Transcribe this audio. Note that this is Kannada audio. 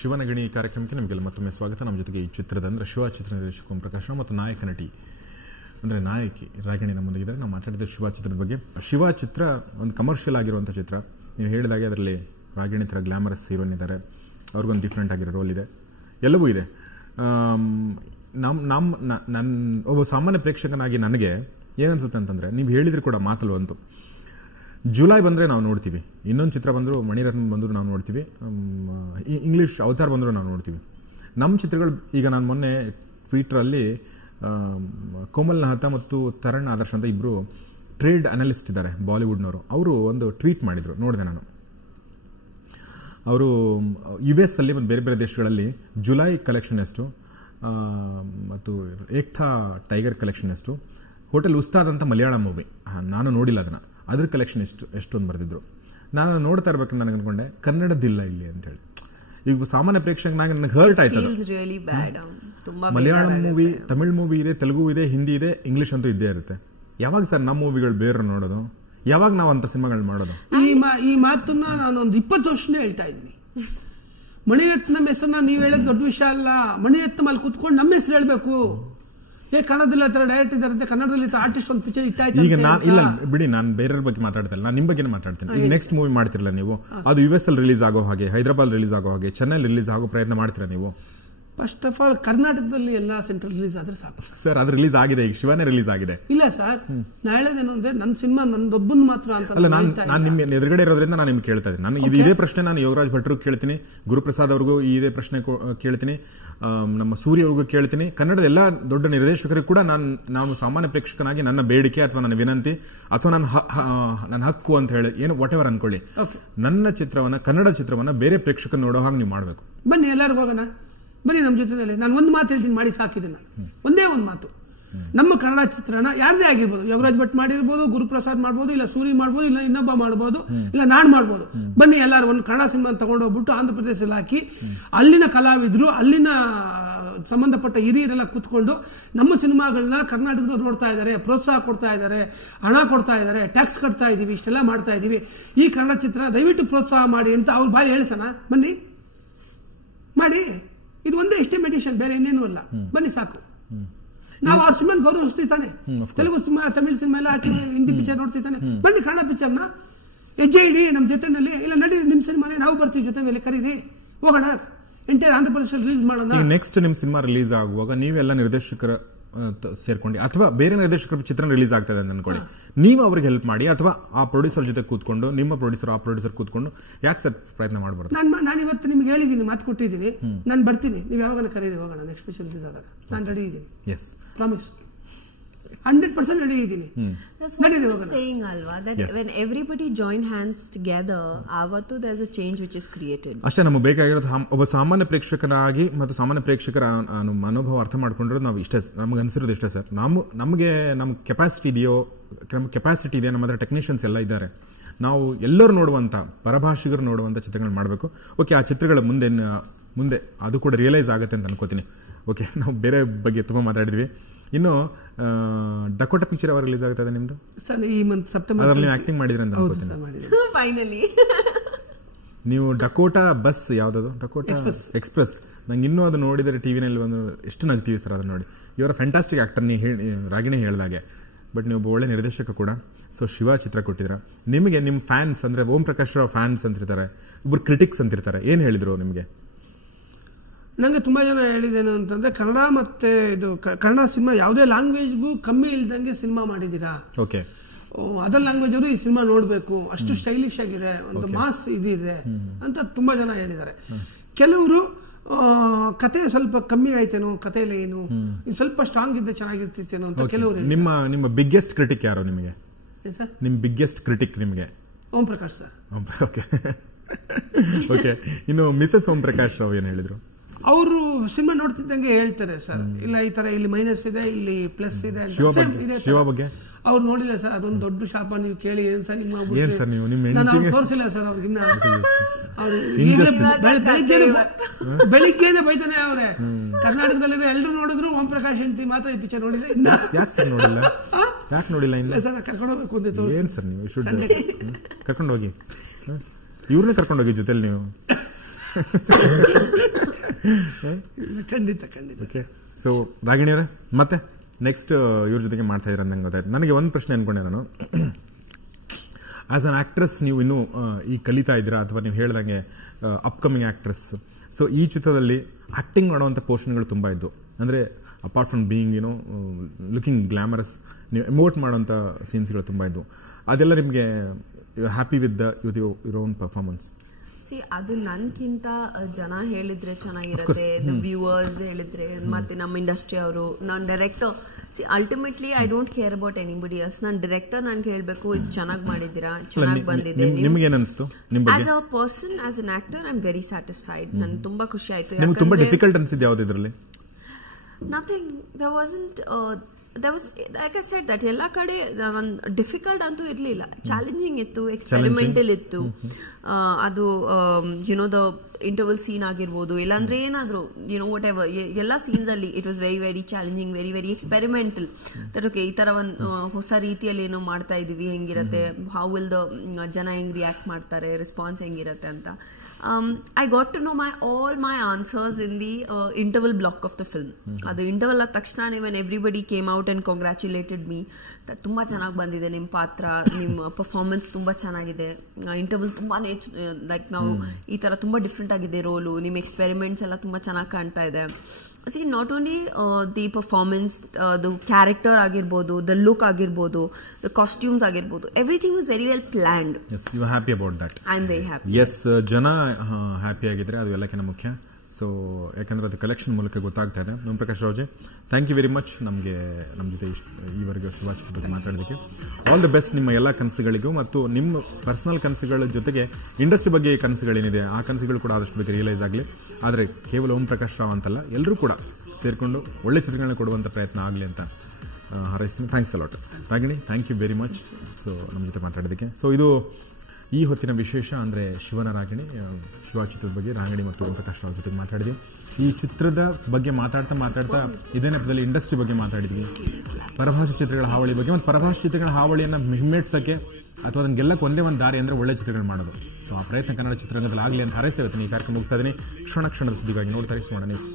ಶಿವನಗಣಿ ಕಾರ್ಯಕ್ರಮಕ್ಕೆ ನಿಮಗೆಲ್ಲ ಮತ್ತೊಮ್ಮೆ ಸ್ವಾಗತ. ನಮ್ಮ ಜೊತೆಗೆ ಈ ಚಿತ್ರದ ಅಂದರೆ ಶಿವ ಚಿತ್ರ ನಿರ್ದೇಶಕ ಓಂ ಪ್ರಕಾಶ್ ಮತ್ತು ನಾಯಕ ನಟಿ ಅಂದರೆ ನಾಯಕಿ ರಾಗಿಣಿ ನಮ್ಮೊಂದಿಗಿದ್ದಾರೆ. ನಾವು ಮಾತಾಡಿದ ಶಿವ ಚಿತ್ರದ ಬಗ್ಗೆ. ಶಿವ ಚಿತ್ರ ಒಂದು ಕಮರ್ಷಿಯಲ್ ಆಗಿರುವಂಥ ಚಿತ್ರ. ನೀವು ಹೇಳಿದಾಗೆ ಅದರಲ್ಲಿ ರಾಗಿಣಿ ಥರ ಗ್ಲಾಮರಸ್ ಹೀರೋಯಿನ್ ಇದ್ದಾರೆ, ಅವ್ರಿಗೊಂದು ಡಿಫ್ರೆಂಟ್ ಆಗಿರೋ ರೋಲ್ ಇದೆ, ಎಲ್ಲವೂ ಇದೆ. ನನ್ನ ಒಬ್ಬ ಸಾಮಾನ್ಯ ಪ್ರೇಕ್ಷಕನಾಗಿ ನನಗೆ ಏನನ್ಸುತ್ತೆ ಅಂತಂದರೆ, ನೀವು ಹೇಳಿದ್ರು ಕೂಡ ಮಾತಲ್ಲ ಒಂದು ಜುಲೈ ಬಂದರೆ ನಾವು ನೋಡ್ತೀವಿ, ಇನ್ನೊಂದು ಚಿತ್ರ ಬಂದರೂ ಮಣಿರತ್ನ ಬಂದರೂ ನಾವು ನೋಡ್ತೀವಿ, ಇಂಗ್ಲೀಷ್ ಅವತಾರ್ ಬಂದರೂ ನಾವು ನೋಡ್ತೀವಿ. ನಮ್ಮ ಚಿತ್ರಗಳು ಈಗ ನಾನು ಮೊನ್ನೆ ಟ್ವಿಟರಲ್ಲಿ ಕೋಮಲ್ ನಹತಾ ಮತ್ತು ತರಣ್ ಆದರ್ಶ್ ಅಂತ ಇಬ್ಬರು ಟ್ರೇಡ್ ಅನಲಿಸ್ಟ್ ಇದ್ದಾರೆ ಬಾಲಿವುಡ್ನವರು. ಅವರು ಒಂದು ಟ್ವೀಟ್ ಮಾಡಿದರು, ನೋಡಿದೆ ನಾನು. ಅವರು US ಅಲ್ಲಿ ಮತ್ತು ಬೇರೆ ಬೇರೆ ದೇಶಗಳಲ್ಲಿ ಜುಲೈ ಕಲೆಕ್ಷನ್ ಎಷ್ಟು ಮತ್ತು ಏಕ್ತಾ ಟೈಗರ್ ಕಲೆಕ್ಷನ್ ಎಷ್ಟು, ಹೋಟೆಲ್ ಉಸ್ತಾದ್ ಅಂತ ಮಲಯಾಳಂ ಮೂವಿ, ನಾನು ನೋಡಿಲ್ಲ ಅದನ್ನು, ಅದ್ರ ಕಲೆಕ್ಷನ್ ಎಷ್ಟೊಂದು ಬರೆದಿದ್ರು. ನಾನು ನೋಡ್ತಾ ಇರ್ಬೇಕಂತ ನನಗೆ ಅನ್ಕೊಂಡೆ ಕನ್ನಡದಿಲ್ಲ ಇಲ್ಲಿ ಅಂತ ಹೇಳಿ. ಈಗ ಸಾಮಾನ್ಯ ಪ್ರೇಕ್ಷಕನಾಗಿ ನನಗೆ ಹರ್ಟ್ ಆಯ್ತು. ಮಲಯಾಳಂ ಮೂವಿ, ತಮಿಳ್ ಮೂವಿ ಇದೆ, ತೆಲುಗು ಇದೆ, ಹಿಂದಿ ಇದೆ, ಇಂಗ್ಲಿಷ್ ಅಂತೂ ಇದ್ದೇ ಇರುತ್ತೆ. ಯಾವಾಗ ಸರ್ ನಮ್ಮ ಮೂವಿಗಳು ಬೇರೆ ನೋಡೋದು? ಯಾವಾಗ ನಾವು ಅಂತ ಸಿನಿಮಾಗಳು ಮಾಡೋದು? ಈ ಮಾತನ್ನ ನಾನೊಂದು 20 ವರ್ಷನೇ ಹೇಳ್ತಾ ಇದ್ದೀನಿ. ಮಣಿರತ್ನಂ ಹೆಸರನ್ನ ನೀವು ಹೇಳೋದು ದೊಡ್ಡ ವಿಷಯ ಅಲ್ಲ. ಮಣಿರತ್ನಂ ಅಲ್ಲಿ ಕುತ್ಕೊಂಡು ನಮ್ಮ ಹೆಸರು ಹೇಳ್ಬೇಕು. ಕನ್ನಡದಲ್ಲಿ ಆ ತರ ಡೈರೆಕ್ಟ್ ಇದಾರೆ, ಕನ್ನಡದಲ್ಲಿ ಆರ್ಟಿಸ್ಟ್ ಒಂದು ಪಿಕ್ಚರ್ ಇಟ್ಟಾಯ್ತು. ಈಗ ನಾನು ಇಲ್ಲ ಬಿಡಿ, ನಾನು ಬೇರೆಯವ್ರ ಬಗ್ಗೆ ಮಾತಾಡ್ತಾ ಇಲ್ಲ, ನಾನು ನಿಮ್ಮ ಬಗ್ಗೆ ಮಾತಾಡ್ತೀನಿ. ಈಗ ನೆಕ್ಸ್ಟ್ ಮೂವಿ ಮಾಡ್ತಿರಲ್ಲ ನೀವು, ಅದು US ಅಲ್ಲಿ ರಿಲೀಸ್ ಆಗೋ ಹಾಗೆ, ಹೈದರಾಬಾದ್ ರಿಲೀಸ್ ಆಗೋ ಹಾಗೆ, ಚೆನ್ನೈ ರಿಲೀಸ್ ಆಗೋ ಪ್ರಯತ್ನ ಮಾಡ್ತೀರಾ ನೀವು? ಫಸ್ಟ್ ಆಫ್ ಆಲ್ ಕರ್ನಾಟಕದಲ್ಲಿ ಎಲ್ಲ ಸೆಂಟ್ರಲ್ ರಿಲೀಸ್ ಆದ್ರೆ ಸಾಕು ಸರ್. ಅದು ರಿಲೀಸ್ ಆಗಿದೆ, ಈಗ ಶಿವನೇ ರಿಲೀಸ್ ಆಗಿದೆ. ಇಲ್ಲ ಸರ್, ನಾ ಹೇಳೋದೇನು ಅಂದ್ರೆ ನನ್ನ ಸಿನಿಮಾ ನಂದೊಬ್ಬನ್ ಮಾತ್ರ ಅಂತ ಅಲ್ಲ. ನಾನು ನಿಮ್ಮ ಎದುರುಗಡೆ ಇರೋದ್ರಿಂದ ನಾನು ನಿಮ್ಗೆ ಕೇಳ್ತಾ ಇದ್ದೀನಿ. ನಾನು ಇದೇ ಪ್ರಶ್ನೆ ನಾನು ಯೋಗರಾಜ್ ಭಟ್ರು ಕೇಳ್ತೀನಿ, ಗುರುಪ್ರಸಾದ್ ಅವ್ರಿಗೂ ಇದೇ ಪ್ರಶ್ನೆ ಕೇಳ್ತೀನಿ, ನಮ್ಮ ಸೂರ್ಯ ಅವ್ರಿಗೂ ಕೇಳ್ತೀನಿ, ಕನ್ನಡದ ಎಲ್ಲ ದೊಡ್ಡ ನಿರ್ದೇಶಕರಿಗೂ ಕೂಡ ನಾನು ಸಾಮಾನ್ಯ ಪ್ರೇಕ್ಷಕನಾಗಿ ನನ್ನ ಬೇಡಿಕೆ ಅಥವಾ ನನ್ನ ವಿನಂತಿ ಅಥವಾ ನನ್ನ ಹಕ್ಕು ಅಂತ ಹೇಳಿ ಏನು ವಾಟ್ ಎವರ್ ಅನ್ಕೊಳ್ಳಿ, ನನ್ನ ಚಿತ್ರವನ್ನ, ಕನ್ನಡ ಚಿತ್ರವನ್ನ ಬೇರೆ ಪ್ರೇಕ್ಷಕ ನೋಡೋ ಹಾಗೆ ನೀವು ಮಾಡಬೇಕು. ಬನ್ನಿ ಎಲ್ಲರಿಗೂ ಹೋಗೋಣ, ಬನ್ನಿ ನಮ್ಮ ಜೊತೆಯಲ್ಲಿ. ನಾನು ಒಂದು ಮಾತು ಹೇಳ್ತೀನಿ, ಮಾಡಿ ಸಾಕಿದನ್ನ. ಒಂದೇ ಒಂದು ಮಾತು, ನಮ್ಮ ಕನ್ನಡ ಚಿತ್ರನ ಯಾರದೇ ಆಗಿರ್ಬೋದು, ಯೋಗರಾಜ್ ಭಟ್ ಮಾಡಿರ್ಬೋದು, ಗುರುಪ್ರಸಾದ್ ಮಾಡ್ಬೋದು, ಇಲ್ಲ ಸೂರಿ ಮಾಡ್ಬೋದು, ಇಲ್ಲ ಇನ್ನೊಬ್ಬ ಮಾಡ್ಬೋದು, ಇಲ್ಲ ನಾನ್ ಮಾಡ್ಬೋದು. ಬನ್ನಿ ಎಲ್ಲರೂ ಒಂದು ಕನ್ನಡ ಸಿನಿಮಾ ತಗೊಂಡೋಗ್ಬಿಟ್ಟು ಆಂಧ್ರ ಪ್ರದೇಶದಲ್ಲಿ ಹಾಕಿ, ಅಲ್ಲಿನ ಕಲಾವಿದರು, ಅಲ್ಲಿನ ಸಂಬಂಧಪಟ್ಟ ಹಿರಿಯರೆಲ್ಲ ಕೂತ್ಕೊಂಡು ನಮ್ಮ ಸಿನಿಮಾಗಳನ್ನ ಕರ್ನಾಟಕದವ್ರು ನೋಡ್ತಾ ಇದ್ದಾರೆ, ಪ್ರೋತ್ಸಾಹ ಕೊಡ್ತಾ ಇದ್ದಾರೆ, ಹಣ ಕೊಡ್ತಾ ಇದ್ದಾರೆ, ಟ್ಯಾಕ್ಸ್ ಕಟ್ತಾ ಇದೀವಿ, ಇಷ್ಟೆಲ್ಲ ಮಾಡ್ತಾ ಇದೀವಿ, ಈ ಕನ್ನಡ ಚಿತ್ರ ದಯವಿಟ್ಟು ಪ್ರೋತ್ಸಾಹ ಮಾಡಿ ಅಂತ ಅವ್ರ ಬಾಯಿ ಹೇಳ್ಸೋಣ. ಬನ್ನಿ ಮಾಡಿ, ಇದು ಒಂದೇ ಎಸ್ಟಿಮೇಟೇಷನ್, ಬೇರೆ ಇನ್ನೇನು ಅಲ್ಲ. ಬನ್ನಿ ಸಾಕು. ನಾವು ಆ ಸಿನಿಮಾ ಗೌರವಿಸ್ತಾನೆ, ತೆಲುಗು ಸಿನಿಮಾ, ತಮಿಳ್ ಸಿನಿಮಾ ಎಲ್ಲ ಹಾಕಿ ಹಿಂದಿ ಪಿಕ್ಚರ್ ನೋಡ್ತಿದ್ದಾನೆ. ಬನ್ನಿ ಕನ್ನಡ ಪಿಕ್ಚರ್ನ ಹೆಜ್ಜೆ ಇಡಿ ನಮ್ಮ ಜೊತೆನಲ್ಲಿ. ಇಲ್ಲ ನಡೀರಿ, ನಿಮ್ಮ ಸಿನಿಮಾನೇ ನಾವು ಬರ್ತೀವಿ ಜೊತೆನಲ್ಲಿ, ಕರೀರಿ, ಹೋಗೋಣ, ಎಂಟೈರ್ ಆಂಧ್ರ ಪ್ರದೇಶದಲ್ಲಿ ರಿಲೀಸ್ ಮಾಡೋಣ. ನೆಕ್ಸ್ಟ್ ನಿಮ್ಮ ಸಿನಿಮಾ ರಿಲೀಸ್ ಆಗುವಾಗ ನೀವೆಲ್ಲ ನಿರ್ದೇಶಕರ ಸೇರ್ಕೊಂಡು ಅಥವಾ ಬೇರೆ ನಿರ್ದೇಶಕರ ಚಿತ್ರ ರಿಲೀಸ್ ಆಗ್ತದೆ ಅಂತ ಅನ್ಕೊಳ್ಳಿ, ನೀವು ಅವ್ರಿಗೆ ಹೆಲ್ಪ್ ಮಾಡಿ ಅಥವಾ ಆ ಪ್ರೊಡ್ಯೂಸರ್ ಜೊತೆ ಕೂತ್ಕೊಂಡು, ನಿಮ್ಮ ಪ್ರೊಡ್ಯೂಸರ್ ಆ ಪ್ರೊಡ್ಯೂಸರ್ ಕೂತ್ಕೊಂಡು ಯಾಕೆ ಸರ್ ಪ್ರಯತ್ನ ಮಾಡಬಾರ್ದು? ನಾನು ಇವತ್ತು ನಿಮ್ಗೆ ಹೇಳಿದ್ದೀನಿ, ಮಾತು ಕೊಟ್ಟಿದ್ದೀನಿ, ನಾನು ಬರ್ತೀನಿ, ನೀವು ಯಾವಾಗ ಕರೀರಿ, ಹೋಗೋಣ. ನೆಕ್ಸ್ಟ್ ಸ್ಪೆಷಲ್ ರಿಲೀಸ್ ಆದಾಗ ನಾನು ರೆಡಿ ಇದ್ದೀನಿ. ಎಸ್, ಪ್ರಾಮಿಸ್, 100% ರೆಡಿ ಇದ್ದೀನಿ. saying alva that yes. when everybody join hands together avatu there's a change which is created. ಅಷ್ಟೇ ನಮಗೆ ಬೇಕಾಗಿರೋದು. ಒಬ್ಬ ಸಾಮಾನ್ಯ ಪ್ರೇಕ್ಷಕನಾಗಿ ಮತ್ತು ಸಾಮಾನ್ಯ ಪ್ರೇಕ್ಷಕರ ಮನೋಭಾವ ಅರ್ಥ ಮಾಡ್ಕೊಂಡಿರೋದು ನಾವು ಇಷ್ಟೇ, ನಮಗೆ ಅನಿಸಿರೋದು ಇಷ್ಟೇ ಸರ್. ನಮಗೆ ನಮ್ಮ ಕೆಪಾಸಿಟಿ ಇದೆಯೋ, ಕೆಪಾಸಿಟಿ ಇದೆ, ನಮ್ಮ ಹತ್ರ ಟೆಕ್ನಿಷಿಯನ್ಸ್ ಎಲ್ಲ ಇದ್ದಾರೆ, ನಾವು ಎಲ್ಲರೂ ನೋಡುವಂಥ, ಪರಭಾಷಿಗರು ನೋಡುವಂಥ ಚಿತ್ರಗಳು ಮಾಡಬೇಕು. ಓಕೆ, ಆ ಚಿತ್ರಗಳ ಮುಂದೆ ಅದು ಕೂಡ ರಿಯಲೈಸ್ ಆಗುತ್ತೆ ಅಂತ ಅನ್ಕೋತೀನಿ. ಓಕೆ, ನಾವು ಬೇರೆ ಬಗ್ಗೆ ತುಂಬ ಮಾತಾಡಿದ್ವಿ. ಇನ್ನು ಡಕೋಟಾ ಪಿಕ್ಚರ್ ಯಾವಾಗ ರಿಲೀಸ್ ಆಗ್ತದೆ ನಿಮ್ದು? ಈ ಮಂತ್ ಸೆಪ್ಟೆಂಬರ್. ಅದರಲ್ಲಿ ನೀವು ಆಕ್ಟಿಂಗ್ ಮಾಡಿದ್ರಿ ಅಂತ ಅನ್ಕೋತೀನಿ. ಫೈನಲಿ ನೀವು ಡಕೋಟಾ ಬಸ್ ಯಾವ್ದದು? Dakota Express. ನಂಗೆ ಇನ್ನೂ ಅದು ನೋಡಿದರೆ ಟಿವಿನಲ್ಲಿ ಒಂದು ಎಷ್ಟು ನಗ್ತೀವಿ ಸರ್ ಅದನ್ನ ನೋಡಿ. ಇವರ ಫ್ಯಾಂಟಾಸ್ಟಿಕ್ ಆಕ್ಟರ್, ರಾಗಿಣಿ ಹೇಳಿದಾಗೆ. ಬಟ್ ನೀವು ಒಳ್ಳೆ ನಿರ್ದೇಶಕ ಕೂಡ. ಸೊ ಶಿವ ಚಿತ್ರ ಕೊಟ್ಟಿದ್ರ. ನಿಮಗೆ ನಿಮ್ಮ ಫ್ಯಾನ್ಸ್ ಅಂದ್ರೆ ಓಂ ಪ್ರಕಾಶ್ ರಾವ್ ಫ್ಯಾನ್ಸ್ ಅಂತಿರ್ತಾರೆ, ಇಬ್ಬರು ಕ್ರಿಟಿಕ್ಸ್ ಅಂತಿರ್ತಾರೆ, ಏನ್ ಹೇಳಿದ್ರು ನಿಮಗೆ? ನಂಗೆ ತುಂಬಾ ಜನ ಹೇಳಿದ್ದೇನು ಅಂತಂದ್ರೆ, ಕನ್ನಡ ಮತ್ತೆ ಇದು ಕನ್ನಡ ಸಿನಿಮಾ ಯಾವುದೇ ಲ್ಯಾಂಗ್ವೇಜ್ಗೂ ಕಮ್ಮಿ ಇಲ್ದಂಗೆ ಸಿನಿಮಾ ಮಾಡಿದೀರಾ. ಓಕೆ, ಅದರ್ ಲ್ಯಾಂಗ್ವೇಜ್ ಅವರು ಈ ಸಿನಿಮಾ ನೋಡ್ಬೇಕು, ಅಷ್ಟು ಸ್ಟೈಲಿಶ್ ಆಗಿದೆ, ಒಂದು ಮಾಸ್ ಇದಿದೆ ಅಂತ ತುಂಬಾ ಜನ ಹೇಳಿದ್ದಾರೆ. ಕೆಲವರು ಕತೆ ಸ್ವಲ್ಪ ಕಮ್ಮಿ ಆಯ್ತೇನೋ, ಕಥೆಯಲ್ಲಿ ಏನು ಸ್ವಲ್ಪ ಸ್ಟ್ರಾಂಗ್ ಇದ್ದೆ ಚೆನ್ನಾಗಿರ್ತಿತ್ತೇನೋ ಅಂತ ಕೆಲವರು. ನಿಮ್ಮ ಬಿಗ್ಗೆಸ್ಟ್ ಕ್ರಿಟಿಕ್ ಯಾರು ನಿಮಗೆ? ನಿಮ್ ಬಿಗ್ಗೆಸ್ಟ್ ಕ್ರಿಟಿಕ್ ನಿಮಗೆ? Om Prakash sir. Okay okay. ಇನ್ನು ಮಿಸಸ್ ಓಂ ಪ್ರಕಾಶ್ ರಾವ್ ಏನ್ ಹೇಳಿದ್ರು? ಅವರು ಸಿನಿಮಾ ನೋಡ್ತಿದ್ದಂಗೆ ಹೇಳ್ತಾರೆ ಸರ್, ಇಲ್ಲ ಈ ತರ ಇಲ್ಲಿ ಮೈನಸ್ ಇದೆ, ಇಲ್ಲಿ ಪ್ಲಸ್ ಇದೆ. ಶಿವ ಬಗ್ಗೆ ಅವ್ರು ನೋಡಿಲ್ಲ ಸರ್, ಅದೊಂದು ದೊಡ್ಡ ಶಾಪ. ನೀವು ಕೇಳಿ ಏನ್ ಸರ್ ನಿಮ್ಮ ನಾನು ತೋರಿಸಿಲ್ಲ ಸರ್ ಅವ್ರಿಗಿನ್ನ. ಬೆಳಿಗ್ಗೆನೆ ಬೈತಾನೆ ಅವ್ರೆ. ಕರ್ನಾಟಕದಲ್ಲಿ ಎಲ್ಲರೂ ನೋಡಿದ್ರು, ಓಂ ಪ್ರಕಾಶ್ ಹೆಂಡತಿ ಮಾತ್ರ ಈ ಪಿಕ್ಚರ್ ನೋಡಿದ್ರೆ. ಯಾಕೆ ಸರ್ ನೋಡಿಲ್ಲ? ಯಾಕೆ ನೋಡಿಲ್ಲ? ಸರ್ ಕರ್ಕೊಂಡು ಹೋಗ್ಬೇಕು ಅಂತ. ಏನ್ ಸರ್ ನೀವು ಕರ್ಕೊಂಡು ಹೋಗಿ, ಇವ್ರನ್ನೇ ಕರ್ಕೊಂಡು ಹೋಗಿ ಜೊತೆಲಿ ನೀವು. ಖಂಡಿತ ಖಂಡಿತ. ಓಕೆ, ಸೊ ರಾಗಿಣಿಯವರೇ ಮತ್ತೆ ನೆಕ್ಸ್ಟ್ ಇವ್ರ ಜೊತೆಗೆ ಮಾಡ್ತಾ ಇದ್ದೀರ ನಂಗೆ ಗೊತ್ತಾಯ್ತು. ನನಗೆ ಒಂದು ಪ್ರಶ್ನೆ ಅನ್ಕೊಂಡೆ ನಾನು, ಆಸ್ ಅನ್ ಆಕ್ಟ್ರೆಸ್ ನೀವು ಇನ್ನೂ ಈ ಕಲಿತಾ ಇದ್ದೀರಾ ಅಥವಾ ನೀವು ಹೇಳ್ದಂಗೆ ಅಪ್ಕಮಿಂಗ್ ಆಕ್ಟ್ರೆಸ್, ಸೊ ಈ ಚಿತ್ರದಲ್ಲಿ ಆಕ್ಟಿಂಗ್ ಮಾಡುವಂಥ ಪೋರ್ಷನ್ಗಳು ತುಂಬ ಇದ್ದು, ಅಂದರೆ apart from being looking glamorous, ನೀವು ಎಮೋಟ್ ಮಾಡುವಂಥ ಸೀನ್ಸ್ಗಳು ತುಂಬ ಇದ್ದು. ಅದೆಲ್ಲ ನಿಮಗೆ happy with your own performance? ಅದು ನನ್ಕಿಂತ ಜನ ಹೇಳಿದ್ರೆ ಚೆನ್ನಾಗಿರುತ್ತೆ, ವ್ಯೂವರ್ಸ್ ಹೇಳಿದ್ರೆ, ಮತ್ತೆ ನಮ್ಮ ಇಂಡಸ್ಟ್ರಿ ಅವರು, ನಾನು director. Ultimately I don't care about anybody else. ನಾನು ಡೈರೆಕ್ಟರ್ ನನ್ಗೆ ಹೇಳ್ಬೇಕು ಇದು ಚೆನ್ನಾಗಿ ಮಾಡಿದ್ದೀರಾ, ಚೆನ್ನಾಗಿ ಬಂದಿದೆ. As a person, as an actor I am very satisfied. ನನ್ಗೆ ತುಂಬಾ ಖುಷಿ ಆಯ್ತು. ತುಂಬಾ ಡಿಫಿಕಲ್ಟ್ ಅನ್ಸಿದ್ದು ಯಾವ್ದು ಇದರಲ್ಲಿ? Nothing, there was, like I said, that ಎಲ್ಲ ಕಡೆ ಒಂದು ಡಿಫಿಕಲ್ಟ್ ಅಂತೂ ಇರಲಿಲ್ಲ. ಚಾಲೆಂಜಿಂಗ್ ಇತ್ತು, ಎಕ್ಸ್ಪೆರಿಮೆಂಟಲ್ ಇತ್ತು. ಅದು ದ ಇಂಟರ್ವಲ್ ಸೀನ್ ಆಗಿರ್ಬೋದು, ಇಲ್ಲಾಂದ್ರೆ ಏನಾದ್ರು ವಾಟ್ ಎವರ್, ಎಲ್ಲ ಸೀನ್ಸ್ ಅಲ್ಲಿ it was very very challenging, very very experimental. Okay, ಈ ತರ ಒಂದು ಹೊಸ ರೀತಿಯಲ್ಲಿ ಏನೋ ಮಾಡ್ತಾ ಇದೀವಿ, ಹೆಂಗಿರತ್ತೆ, ಹೌ ವಿಲ್ ದ ಜನ ಹೆಂಗ್ ರಿಯಾಕ್ಟ್ ಮಾಡ್ತಾರೆ, ರೆಸ್ಪಾನ್ಸ್ ಹೆಂಗಿರತ್ತೆ ಅಂತ. I got to know all my answers in the interval block of the film. ಅದು ಇಂಟರ್ವಲ್ ಆದ ತಕ್ಷಣ when everybody came out and congratulated me, ತುಂಬಾ ಚೆನ್ನಾಗಿ ಬಂದಿದೆ ನಿಮ್ಮ ಪಾತ್ರ, ನಿಮ್ಮ ಪರ್ಫಾರ್ಮೆನ್ಸ್ ತುಂಬಾ ಚೆನ್ನಾಗಿದೆ, ಇಂಟರ್ವಲ್ ತುಂಬಾನೇ ಲೈಕ್ ನಾವು ಈ ತರ ತುಂಬಾ ಡಿಫ್ರೆಂಟ್ ಆಗಿದೆ ರೋಲು, ನಿಮ್ಮ ಎಕ್ಸ್ಪೆರಿಮೆಂಟ್ಸ್ ಎಲ್ಲ ತುಂಬಾ ಚೆನ್ನಾಗಿ ಕಾಣ್ತಾ ಇದೆ. See, not only the performance, the character ಆಗಿರ್ಬೋದು, the look ಆಗಿರ್ಬೋದು, the costumes ಆಗಿರ್ಬೋದು, everything was very well planned. Yes, you are happy about that. I am very happy. Yes, ಜನ ಹ್ಯಾಪಿ ಆಗಿದ್ರೆ ಅದು ಎಲ್ಲಕ್ಕಿಂತ ಮುಖ್ಯ. ಸೊ ಯಾಕಂದ್ರೆ ಅದು ಕಲೆಕ್ಷನ್ ಮೂಲಕ ಗೊತ್ತಾಗ್ತಾ ಇದೆ. Om Prakash Raoji, thank you very much ನಮ್ಮ ಜೊತೆ ಈವರೆಗೆ ಶುಭಾಚಿತ್ರ ಬಗ್ಗೆ ಮಾತಾಡೋದಕ್ಕೆ. ಆಲ್ ದಿ ಬೆಸ್ಟ್ ನಿಮ್ಮ ಎಲ್ಲ ಕನಸುಗಳಿಗೂ, ಮತ್ತು ನಿಮ್ಮ ಪರ್ಸನಲ್ ಕನಸುಗಳ ಜೊತೆಗೆ ಇಂಡಸ್ಟ್ರಿ ಬಗ್ಗೆ ಕನಸುಗಳೇನಿದೆ ಆ ಕನಸುಗಳು ಕೂಡ ಆದಷ್ಟು ಬೇಗ ರಿಯಲೈಸ್ ಆಗಲಿ. ಆದರೆ ಕೇವಲ ಓಂ ಪ್ರಕಾಶ್ ರಾವ್ ಅಂತಲ್ಲ, ಎಲ್ಲರೂ ಕೂಡ ಸೇರಿಕೊಂಡು ಒಳ್ಳೆ ಚಿತ್ರಗಳನ್ನ ಕೊಡುವಂಥ ಪ್ರಯತ್ನ ಆಗಲಿ ಅಂತ ಹಾರೈಸ್ತೀನಿ. Thanks a lot Ragini, thank you very much. So ನಮ್ಮ ಜೊತೆ ಮಾತಾಡೋದಕ್ಕೆ. ಸೊ ಇದು ಈ ಹೊತ್ತಿನ ವಿಶೇಷ, ಅಂದರೆ ಶಿವನ ರಾಗಿಣಿ, ಶಿವ ಚಿತ್ರದ ಬಗ್ಗೆ ರಾಗಿಣಿ ಮತ್ತು ಓಂ ಪ್ರಕಾಶ್ ರಾವ್ ಜೊತೆಗೆ ಮಾತಾಡಿದ್ವಿ. ಈ ಚಿತ್ರದ ಬಗ್ಗೆ ಮಾತಾಡ್ತಾ ಇದೇ ನೆಪದಲ್ಲಿ ಇಂಡಸ್ಟ್ರಿ ಬಗ್ಗೆ ಮಾತಾಡಿದ್ವಿ, ಪರಭಾಷೆ ಚಿತ್ರಗಳ ಹಾವಳಿ ಬಗ್ಗೆ, ಮತ್ತು ಪರಭಾಷೆ ಚಿತ್ರಗಳ ಹಾವಳಿಯನ್ನು ಹಿಮ್ಮೆಟ್ಸೋಕ್ಕೆ ಅಥವಾ ಅದನ್ನು ಗೆಲ್ಲಕ್ಕೆ ಒಂದೇ ಒಂದು ದಾರಿ ಅಂದರೆ ಒಳ್ಳೆ ಚಿತ್ರಗಳು ಮಾಡೋದು. ಸೊ ಆ ಪ್ರಯತ್ನ ಕನ್ನಡ ಚಿತ್ರರಂಗದಲ್ಲಿ ಆಗಲಿ ಅಂತ ಹಾರೈಸ್ತೇವೆ. ಈ ಕಾರ್ಯಕ್ರಮ ಮುಗಿಸ್ತಾ ಇದ್ದೀನಿ. ಕ್ಷಣದ ಸುದ್ದಿಗಾಗಿ ನೋಡ್ತಾರೆ ಸುವರ್ಣ ನ್ಯೂಸ್.